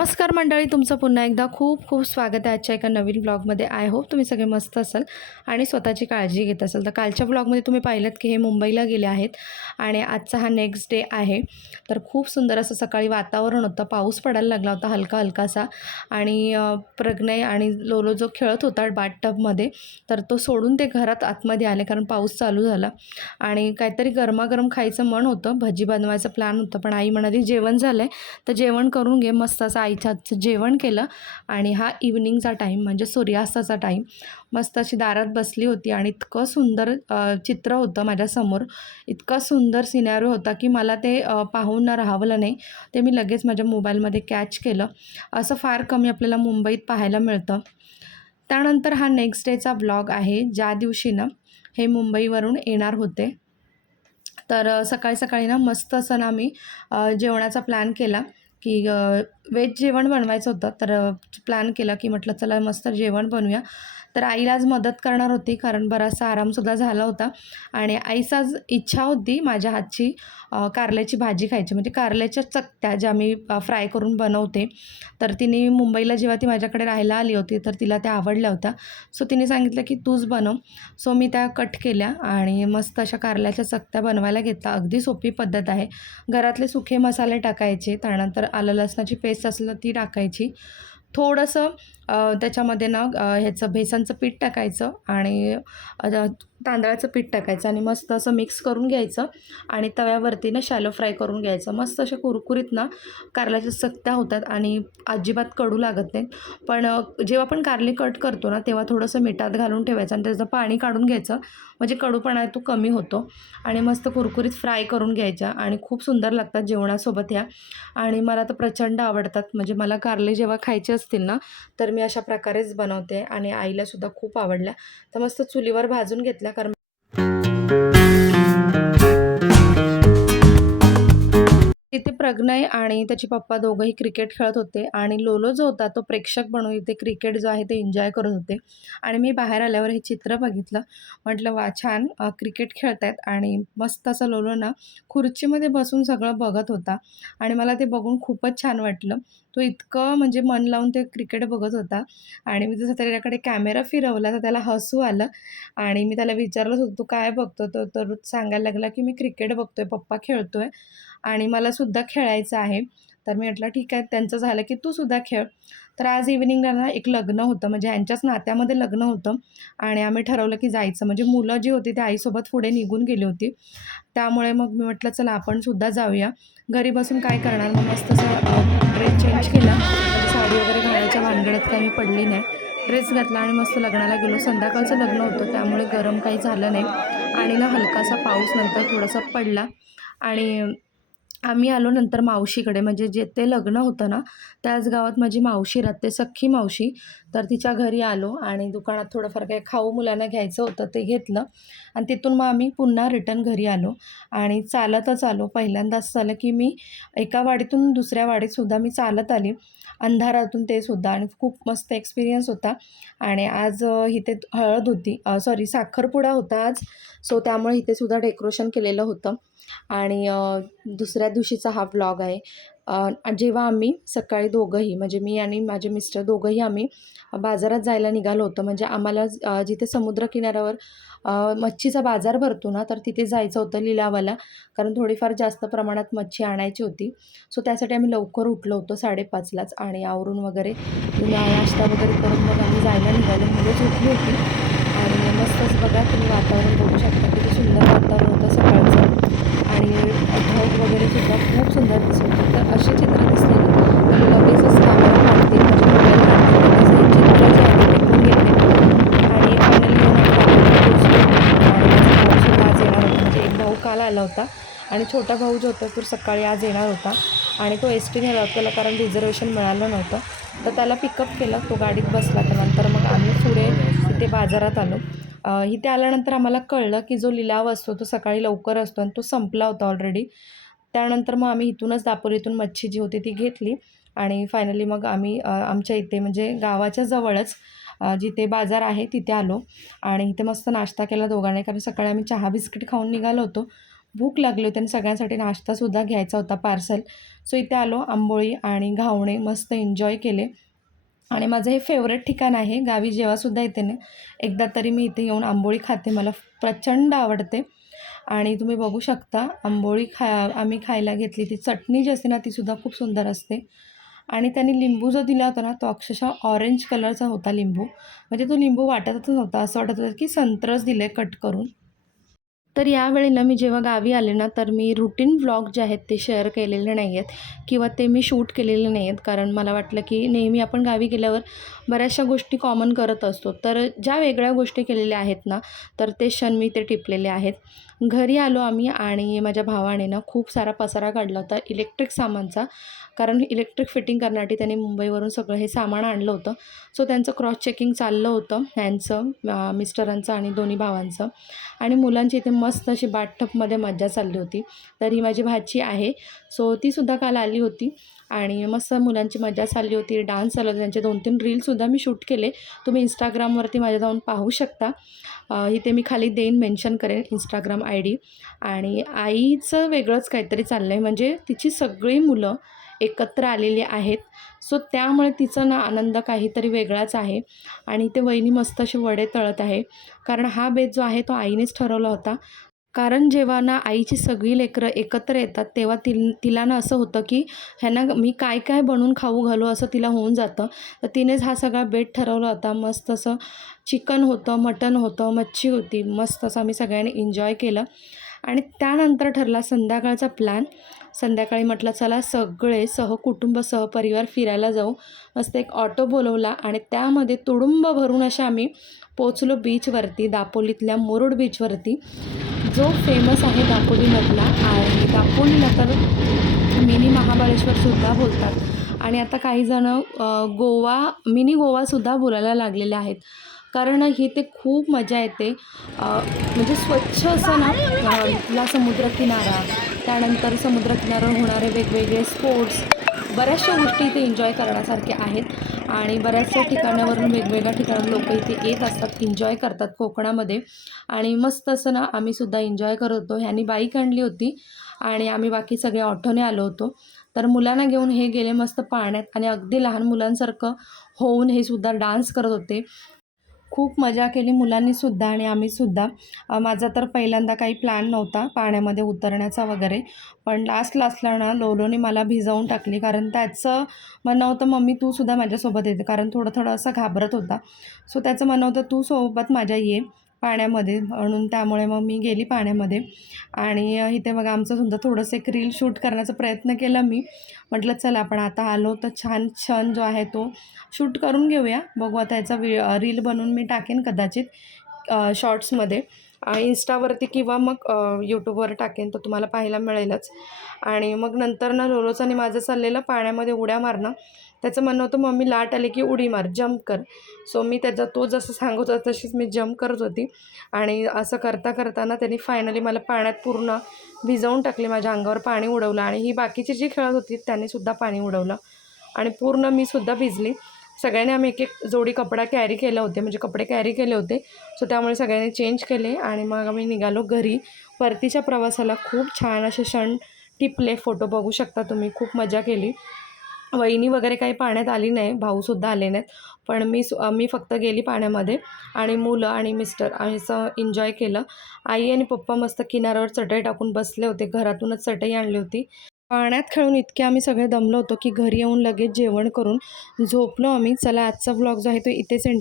नमस्कार मंडळी, तुमचं पुन्हा एकदा खूप खूप स्वागत आहे आजच्या एका नवीन ब्लॉगमध्ये. आय होप तुम्ही सगळे मस्त असाल आणि स्वतःची काळजी घेत असाल. तर कालच्या ब्लॉगमध्ये तुम्ही पाहिलं की हे मुंबईला गेले आहेत आणि आजचा हा नेक्स्ट डे आहे. तर खूप सुंदर असं सकाळी वातावरण होतं, पाऊस पडायला लागला होता हलका हलकासा आणि प्रज्ञय आणि लोलो जो खेळत होता बाथटबमध्ये, तर तो सोडून ते घरात आतमध्ये आले कारण पाऊस चालू झाला आणि काहीतरी गरमागरम खायचं मन होतं. भजी बनवायचं प्लॅन होतं, पण आई म्हणाली जेवण झालं आहे तर जेवण करून घे. मस्त असं आईच्या हातचं जेवण केलं आणि हा इव्हनिंगचा टाईम म्हणजे सूर्यास्ताचा टाईम. मस्त अशी दारात बसली होती आणि इतकं सुंदर चित्र होतं माझ्यासमोर, इतका सुंदर सिनॅरिओ होता की मला ते पाहून न राहावलं नाही. ते मी लगेच माझ्या मोबाईलमध्ये कॅच केलं. असं फार कमी आपल्याला मुंबईत पाहायला मिळतं. त्यानंतर हा नेक्स्ट डेचा ब्लॉग आहे, ज्या दिवशी ना हे मुंबईवरून येणार होते. तर सकाळी सकाळी ना मस्त असं ना आम्ही जेवणाचा प्लॅन केला की व्हेज जेवण बनवायचं होतं. तर प्लॅन केला की म्हटलं चला मस्त जेवण बनवूया. तर आईला आज मदत करणार होती कारण बराचसा आरामसुद्धा झाला होता आणि आईच आज इच्छा होती माझ्या हातची कारल्याची भाजी खायची, म्हणजे कारल्याच्या चकत्या ज्या मी फ्राय करून बनवते. तर तिने मुंबईला जेव्हा ती माझ्याकडे राहायला आली होती तर तिला त्या आवडल्या होत्या. सो तिने सांगितलं की तूच बनव. सो मी त्या कट केल्या आणि मस्त अशा कारल्याच्या चकत्या बनवायला घेतल्या. अगदी सोपी पद्धत आहे. घरातले सुखे मसाले टाकायचे, त्यानंतर आलं लसणाची पेस्ट असलं ती टाकायची, थोडंसं त्याच्यामध्ये ना ह्याचं बेसनचं पीठ टाकायचं आणि तांदळाचं पीठ टाकायचं आणि मस्त असं मिक्स करून घ्यायचं आणि तव्यावरती ना शॅलो फ्राय करून घ्यायचं. मस्त अशा कुरकुरीत ना कारल्याच्या चकत्या होतात आणि अजिबात कडू लागत नाहीत. पण जेव्हा आपण कारली कट करतो ना तेव्हा थोडंसं मिठात घालून ठेवायचं आणि त्याचं पाणी काढून घ्यायचं, म्हणजे कडूपणा तो कमी होतो आणि मस्त कुरकुरीत फ्राय करून घ्यायच्या आणि खूप सुंदर लागतात जेवणासोबत ह्या. आणि मला तर प्रचंड आवडतात, म्हणजे मला कारले जेव्हा खायचे असतील ना तर मी अशा प्रकारेच बनवते आणि आईलासुद्धा खूप आवडल्या. तर मस्त चुलीवर भाजून घेतल्या कारण तिथे प्रज्ञय आणि त्याचे पप्पा दोघंही क्रिकेट खेळत होते आणि लोलो जो होता तो प्रेक्षक म्हणून इथे क्रिकेट जो आहे ते एन्जॉय करत होते. आणि मी बाहेर आल्यावर हे चित्र बघितलं, म्हटलं वा छान क्रिकेट खेळत आहेत आणि मस्त असं लोलो ना खुर्चीमध्ये बसून सगळं बघत होता आणि मला ते बघून खूपच छान वाटलं. तो इतकं म्हणजे मन लावून ते क्रिकेट बघत होता आणि मी जसं त्याच्याकडे कॅमेरा फिरवला तर त्याला हसू आलं आणि मी त्याला विचारलं होतं तू काय बघतो, तर सांगायला लागला की मी क्रिकेट बघतोय, पप्पा खेळतोय आणि मलासुद्धा खेळायचं आहे. तर मी म्हटलं ठीक आहे, त्यांचं झालं की तूसुद्धा खेळ. तर आज इव्हिनिंगला ना एक लग्न होतं, म्हणजे यांच्याच नात्यामध्ये लग्न होतं आणि आम्ही ठरवलं की जायचं. म्हणजे मुलं जी होती ती आईसोबत पुढे निघून गेली होती. त्यामुळे मग मी म्हटलं चला आपणसुद्धा जाऊया. घरी बसून काय करणार, मग मस्त असं ड्रेस चेंज केला, म्हणजे साडी वगैरे घालायच्या भानगडीत काही मी पडली नाही. ड्रेस घातला आणि मस्त लग्नाला गेलो. संध्याकाळचं लग्न होतं त्यामुळे गरम काही झालं नाही आणि ना हलकासा पाऊस नंतर थोडासा पडला आणि आम्ही आलो नंतर मावशीकडे, म्हणजे जे ते लग्न होतं ना त्याच गावात माझी मावशी राहते, सख्खी मावशी. तर तिच्या घरी आलो आणि दुकानात थोडंफार काही खाऊ मुलांना घ्यायचं होतं ते घेतलं आणि तिथून मग आम्ही पुन्हा रिटर्न घरी आलो आणि चालतच आलो. पहिल्यांदा असं झालं की मी एका वाडीतून दुसऱ्या वाडीतसुद्धा मी चालत आली, अंधारातून ते सुद्धा, आणि खूप मस्त एक्सपिरियन्स होता. आणि आज इथे हळद होती, सॉरी साखरपुडा होता आज. सो त्यामुळे इथे सुद्धा डेकोरेशन केलेलं होतं आणि दुसऱ्या दिवशीचा हा व्लॉग आहे. जेव्हा आम्ही सकाळी दोघंही, म्हणजे मी आणि माझे मिस्टर दोघंही आम्ही बाजारात जायला निघालो होतो. म्हणजे आम्हाला जिथे समुद्रकिनाऱ्यावर मच्छीचा बाजार भरतो ना तर तिथे जायचं होतं लिलावाला, कारण थोडीफार जास्त प्रमाणात मच्छी आणायची होती. सो त्यासाठी आम्ही लवकर उठलो होतो 5:30लाच आणि आवरून वगैरे नाश्ता वगैरे करून मग आम्ही जायला निघालो. मुलं झोपली होती आणि मस्तच बघा तुम्ही वातावरण बघू शकता किती सुंदर वातावरण होतं सकाळचं आणि ढग वगैरे सुद्धा खूप सुंदर दिसत होतं. तर असे चित्र दिसले ना तर लगेचच कॅमेरा काढते, म्हणजे मोबाईल काढते, लगेच हे चित्र जे आहे ते टिपून घेते. आणि फायनली येऊन आम्ही बाजारात पोहोचलो आणि माझा भाऊसुद्धा आज येणार होता, म्हणजे एक भाऊ काल आला होता आणि छोटा भाऊ जो होता तो सकाळी आज येणार होता आणि तो एस टीने आला होता, त्याला कारण रिझर्वेशन मिळालं नव्हतं. तर त्याला पिकअप केलं, तो गाडीत बसला. त्यानंतर मग आम्ही पुढे इथे बाजारात आलो. इथे आल्यानंतर आम्हाला कळलं की जो लिलाव असतो तो सकाळी लवकर असतो आणि तो संपला होता ऑलरेडी. त्यानंतर मग आम्ही इथूनच दापोलीतून मच्छी जी होती ती घेतली आणि फायनली मग आम्ही आमच्या इथे म्हणजे गावाच्या जवळच जिथे बाजार आहे तिथे आलो आणि इथे मस्त नाश्ता केला दोघांनी, कारण सकाळी आम्ही चहा बिस्किट खाऊन निघालो होतो. भूक लागली होती आणि सगळ्यांसाठी नाश्तासुद्धा घ्यायचा होता पार्सल. सो इथे आलो, आंबोळी आणि घावणे मस्त एन्जॉय केले. आणि माझं हे फेवरेट ठिकाण आहे. गावी जेव्हासुद्धा येते ना, एकदा तरी मी इथे येऊन आंबोळी खाते. मला प्रचंड आवडते. आणि तुम्ही बघू शकता आंबोळी आम्ही खायला घेतली. ती चटणी जी असते ना, तीसुद्धा खूप सुंदर असते. आणि त्यांनी लिंबू जो दिला होता ना, तो अक्षरशः ऑरेंज कलरचा होता लिंबू. म्हणजे तो लिंबू वाटतच नव्हता. असं वाटत होतं की संत्रच दिलं कट करून. तर यावेळी ना मी जेव्हा गावी आले ना, तर मी रूटीन व्लॉग जे आहेत ते शेअर केलेले नाही आहेत किंवा ते मी शूट केलेले नाही आहेत. कारण मला वाटलं की नेहमी आपण गावी गेल्यावर बऱ्याचशा गोष्टी कॉमन करत असतो. तर ज्या वेगळ्या गोष्टी केलेल्या आहेत ना, तर ते क्षण मी ते टिपलेले आहेत. घरी आलो आम्ही आणि माझ्या भावाने ना खूप सारा पसारा काढला होता इलेक्ट्रिक सामानचा. कारण इलेक्ट्रिक फिटिंग करण्यासाठी त्याने मुंबईवरून सगळं हे सामान आणलं होतं. सो त्यांचं क्रॉस चेकिंग चाललं होतं ह्यांचं, मिस्टरांचं आणि दोन्ही भावांचं. आणि मुलांची इथे मस्त अशी बाथटबमध्ये मज्जा चालली होती. तर ही माझी भाची आहे. सो तीसुद्धा काल आली होती आणि मस्त मुलांची मजा चालली होती. डान्स चालू होते. त्यांचे 2-3 रीलसुद्धा मी शूट केले. तुम्ही Instagramवरती माझ्या जाऊन पाहू शकता. इथे मी खाली देईन, मेन्शन करेन Instagram ID. आणि आईचं वेगळंच काहीतरी चाललं आहे. म्हणजे तिची सगळी मुलं एकत्र आलेली आहेत. सो त्यामुळे तिचा ना आनंद काहीतरी वेगळाच आहे. आणि ते वहिनी मस्त असे वडे तळत आहे. कारण हा बेत जो आहे तो आईनेच ठरवला होता. कारण जेव्हा ना आईची सगळी लेकरं एकत्र येतात तेव्हा तिला ना असं होतं की ह्यांना मी काय काय बनवून खाऊ घालू असं तिला होऊन जातं. तर तिनेच हा सगळा बेत ठरवला होता. मस्त असं चिकन होतं, मटण होतं, मच्छी होती. मस्त असं आम्ही सगळ्यांनी एन्जॉय केलं. आणि त्यानंतर ठरला संध्याकाळचा प्लॅन. संध्याकाळी म्हटलं चला सगळे सहकुटुंब सहपरिवार फिरायला जाऊ. मस्त एक ऑटो बोलवला आणि त्यामध्ये तुडुंब भरून अशा आम्ही पोचलो बीचवरती, दापोलीतल्या मुरुड बीचवरती, जो फेमस आहे दापोलीमधला. आणि दापोलीला तर मिनी महाबळेश्वरसुद्धा बोलतात. आणि आता काही जणं गोवा, मिनी गोवासुद्धा बोलायला लागलेले आहेत. कारण इथे खूप मजा येते. म्हणजे स्वच्छ असं ना इथला समुद्रकिनारा, त्यानंतर समुद्रकिनाऱ्यावर होणारे वेगवेगळे स्पोर्ट्स, बऱ्याचशा गोष्टी इथे एन्जॉय करण्यासारख्या आहेत. आणि बऱ्याचशा ठिकाणावरून वेगवेगळ्या ठिकाणाहून लोकं इथे येत असतात, एन्जॉय करतात कोकणामध्ये. आणि मस्त असं ना आम्हीसुद्धा एन्जॉय करत होतो. ह्यांनी बाईक आणली होती आणि आम्ही बाकी सगळे ऑटोने आलो होतो. तर मुलांना घेऊन हे गेले मस्त पाण्यात आणि अगदी लहान मुलांसारखं होऊन हे सुद्धा डान्स करत होते. खूप मजा केली मुलांनीसुद्धा आणि आम्हीसुद्धा. माझा तर पहिल्यांदा काही प्लॅन नव्हता पाण्यामध्ये उतरण्याचा वगैरे. पण लास्टला ना लोलोने मला भिजवून टाकली. कारण त्याचं म्हणणं होतं, "मम्मी तूसुद्धा माझ्यासोबत येते." कारण थोडं असं घाबरत होता. सो त्याचं म्हणणं होतं, "तू सोबत माझ्या ये पाण्यामध्ये." म्हणून त्यामुळे मग मी गेली पाण्यामध्ये. आणि इथे बघा आमचंसुद्धा थोडंसं एक रील शूट करण्याचा प्रयत्न केला मी. म्हटलं चला आपण आता आलो तर छान क्षण जो आहे तो शूट करून घेऊया. बघू आता याचा रील बनवून मी टाकेन कदाचित शॉर्ट्समध्ये Instaवरती किंवा मग यूट्यूबवर टाकेन, तर तुम्हाला पाहायला मिळेलच. आणि मग नंतर ना लोलोचं आणि माझं चाललेलं पाण्यामध्ये उड्या मारणं. त्याचं म्हणणं होतं, "मम्मी लाट आली की उडी मार, जंप कर." सो मी तो जसं सांगत होता तशीच मी जंप करत होती. आणि असं करताना त्यांनी फायनली मला पाण्यात पूर्ण भिजवून टाकले. माझ्या अंगावर पाणी उडवलं आणि ही बाकीची जी खेळत होती त्यांनीसुद्धा पाणी उडवलं आणि पूर्ण मीसुद्धा भिजली. सगळ्यांनी आम्ही एक जोडी कपडे कॅरी केले होते. सो त्यामुळे सगळ्यांनी चेंज केले आणि मग आम्ही निघालो घरी. परतीच्या प्रवासाला खूप छान असे क्षण टिपले. फोटो बघू शकता तुम्ही. खूप मजा केली. वहिनी वगैरे काही पाण्यात आली नाही, भाऊसुद्धा आले नाहीत. पण मी फक्त गेली पाण्यामध्ये आणि मुलं आणि मिस्टर असं एन्जॉय केलं. आई आणि पप्पा मस्त किनाऱ्यावर चटई टाकून बसले होते. घरातूनच चटई आणली होती. पाण्यात खेळून इतके आम्ही सगळे दमलो होतो की घरी येऊन लगेच जेवण करून झोपलो आम्ही. चला आजचा व्लॉग जो आहे तो इथेच एंड